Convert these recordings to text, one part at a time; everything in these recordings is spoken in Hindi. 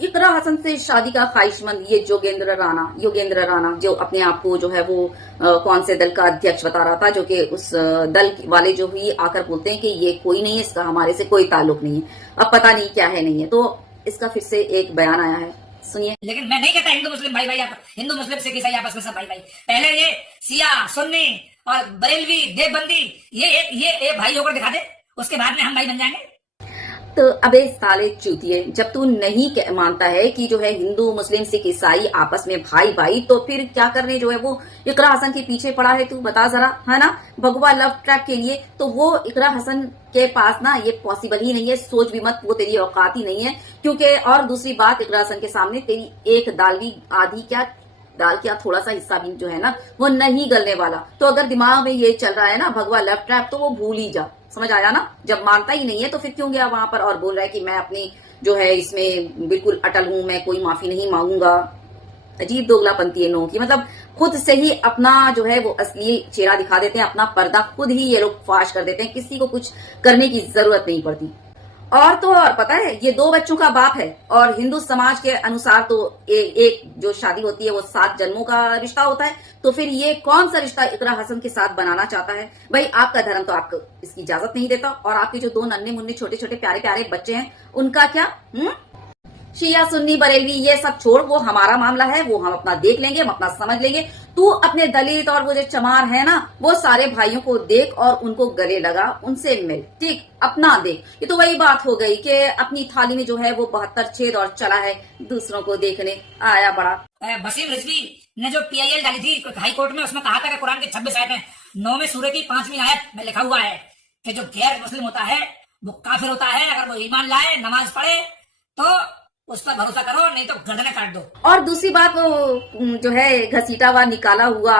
इकरा हसन से शादी का ख्वाहिशमंद ये योगेंद्र राणा जो अपने आप को जो है वो कौन से दल का अध्यक्ष बता रहा था, जो कि उस दल वाले जो भी आकर बोलते हैं कि ये कोई नहीं है, इसका हमारे से कोई ताल्लुक नहीं है। अब पता नहीं क्या है नहीं है, तो इसका फिर से एक बयान आया है, सुनिए। लेकिन मैं नहीं कहता हिंदू मुस्लिम भाई भाई, हिंदू मुस्लिम सिख ईसाई आपस में सब भाई भाई। पहले ये सिया सुन्नी और बरेलवी देवबंदी ये भाई होकर दिखा दे, उसके बाद में हम भाई बन जाएंगे। तो अबे साले चूतिए, जब तू नहीं मानता है कि जो है हिंदू मुस्लिम सिख ईसाई आपस में भाई भाई, तो फिर क्या करने जो है वो इकरा हसन के पीछे पड़ा है, तू बता जरा, है ना, भगवा लव ट्रैक के लिए। तो वो इकरा हसन के पास ना ये पॉसिबल ही नहीं है, सोच भी मत, वो तेरी औकात ही नहीं है। क्योंकि और दूसरी बात, इकरा हसन के सामने तेरी एक दाल भी आधी क्या दाल क्या थोड़ा सा हिस्सा भी जो है ना वो नहीं गलने वाला। तो अगर दिमाग में ये चल रहा है ना भगवा लव ट्रैप, तो वो भूल ही जा, समझ आया ना। जब मानता ही नहीं है तो फिर क्यों गया वहां पर और बोल रहा है कि मैं अपनी जो है इसमें बिल्कुल अटल हूं, मैं कोई माफी नहीं मांगूंगा। अजीब दोगलापंती है लोगों की, मतलब खुद से ही अपना जो है वो असली चेहरा दिखा देते हैं, अपना पर्दा खुद ही ये लोग फाश कर देते हैं, किसी को कुछ करने की जरूरत नहीं पड़ती। और तो और पता है, ये 2 बच्चों का बाप है, और हिंदू समाज के अनुसार तो एक जो शादी होती है वो 7 जन्मों का रिश्ता होता है। तो फिर ये कौन सा रिश्ता इकरा हसन के साथ बनाना चाहता है? भाई आपका धर्म तो आपको इसकी इजाजत नहीं देता, और आपके जो 2 नन्हे मुन्ने छोटे छोटे प्यारे प्यारे बच्चे हैं उनका क्या? शिया सुन्नी बरेलवी ये सब छोड़, वो हमारा मामला है, वो हम अपना देख लेंगे, हम अपना समझ लेंगे। तू अपने दलित और वो जो चमार है ना, वो सारे भाइयों को देख और उनको गले लगा, उनसे मिल, ठीक, अपना देख। ये तो वही बात हो गई कि अपनी थाली में जो है वो 72 छेद और चला है दूसरों को देखने आया बड़ा। वसीम रिजवी ने जो PIL डाली थी हाई कोर्ट में, उसमें कहा था कि कुरान के 26 आयत में 9वें सूरे की 5वीं आयत में लिखा हुआ है कि जो गैर मुस्लिम होता है वो काफिर होता है, अगर वो ईमान लाए नमाज पढ़े तो उस पर भरोसा करो, नहीं तो गर्दनें काट दो। और दूसरी बात, वो जो है घसीटा हुआ निकाला हुआ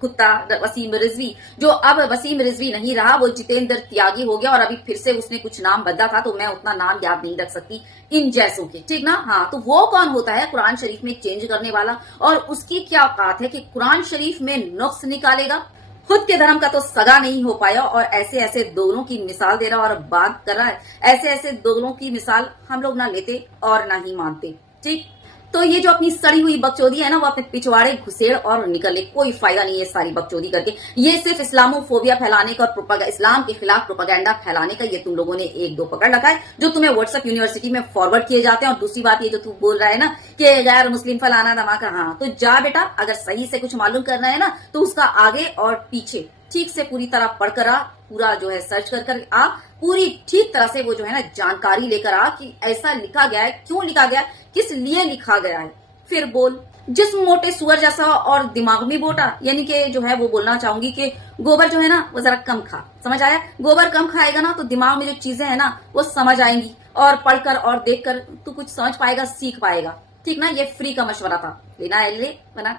कुत्ता वसीम रिजवी, जो अब वसीम रिजवी नहीं रहा, वो जितेंद्र त्यागी हो गया, और अभी फिर से उसने कुछ नाम बदला था, तो मैं उतना नाम याद नहीं रख सकती इन जैसों के, ठीक ना। हाँ, तो वो कौन होता है कुरान शरीफ में चेंज करने वाला, और उसकी क्या औकात है कि कुरान शरीफ में नुक्स निकालेगा? खुद के धर्म का तो सगा नहीं हो पाया, और ऐसे ऐसे दोनों की मिसाल दे रहा और बात कर रहा है। ऐसे ऐसे दोनों की मिसाल हम लोग ना लेते और ना ही मानते, ठीक। तो ये जो अपनी सड़ी हुई बकचोदी है ना, वो अपने पिछवाड़े घुसेड़ और निकले, कोई फायदा नहीं है सारी बकचोदी करके। ये सिर्फ इस्लामोफोबिया फैलाने का और इस्लाम के खिलाफ प्रोपेगेंडा फैलाने का ये तुम लोगों ने 1-2 पकड़ रखा है, जो तुम्हें व्हाट्सएप यूनिवर्सिटी में फॉरवर्ड किए जाते हैं। और दूसरी बात ये जो तू बोल रहा है ना कि गैर मुस्लिम फलाना धमाका, हाँ तो जा बेटा, अगर सही से कुछ मालूम करना है ना तो उसका आगे और पीछे ठीक से पूरी तरह पढ़कर आ, पूरा जो है सर्च कर आ, पूरी ठीक तरह से वो जो है ना जानकारी लेकर आ कि ऐसा लिखा गया है, क्यों लिखा गया है, किस लिए लिखा गया है, फिर बोल। जिस्म मोटे सुअर जैसा और दिमाग में बोटा, यानी कि जो है वो बोलना चाहूंगी कि गोबर जो है ना वो जरा कम खा, समझ आया? गोबर कम खाएगा ना तो दिमाग में जो चीजें है ना वो समझ आएंगी, और पढ़कर और देखकर तू कुछ समझ पाएगा, सीख पाएगा, ठीक ना। ये फ्री का मशवरा था, लेना है ले, बना,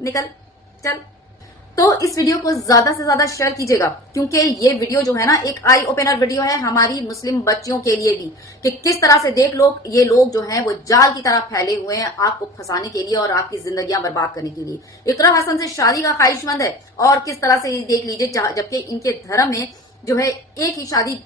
निकल, चल। तो इस वीडियो को ज्यादा से ज्यादा शेयर कीजिएगा, क्योंकि ये वीडियो जो है ना एक आई ओपनर वीडियो है हमारी मुस्लिम बच्चियों के लिए भी, कि किस तरह से देख लो ये लोग जो हैं वो जाल की तरह फैले हुए हैं आपको फंसाने के लिए और आपकी जिंदगियां बर्बाद करने के लिए। इकरा हसन से शादी का ख्वाहिशमंद है, और किस तरह से ये देख लीजिए, जबकि इनके धर्म में जो है एक ही शादी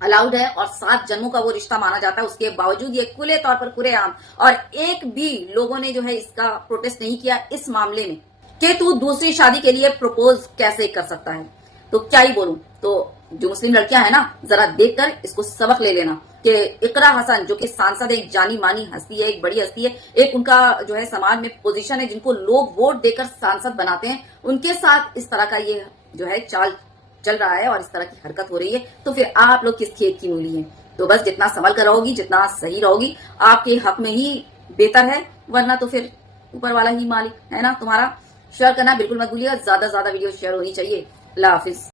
अलाउड है और 7 जन्मों का वो रिश्ता माना जाता है, उसके बावजूद ये खुले तौर पर खुलेआम, और एक भी लोगों ने जो है इसका प्रोटेस्ट नहीं किया इस मामले में कि तू दूसरी शादी के लिए प्रपोज कैसे कर सकता है। तो क्या ही बोलूं, तो जो मुस्लिम लड़कियां हैं ना, जरा देखकर इसको सबक ले लेना कि इकरा हसन जो कि सांसद, एक जानी मानी हस्ती है, एक बड़ी हस्ती है, एक उनका जो है समाज में पोजीशन है, जिनको लोग वोट देकर सांसद बनाते हैं, उनके साथ इस तरह का ये जो है चाल चल रहा है और इस तरह की हरकत हो रही है, तो फिर आप लोग किस खेत की मूली हैं? तो बस जितना संभल कर रहोगी, जितना सही रहोगी, आपके हक में ही बेहतर है, वरना तो फिर ऊपर वाला ही मालिक है ना तुम्हारा। शेयर करना बिल्कुल मत भूलिएगा, ज्यादा से ज्यादा वीडियो शेयर होनी चाहिए। अल्लाह हाफिज।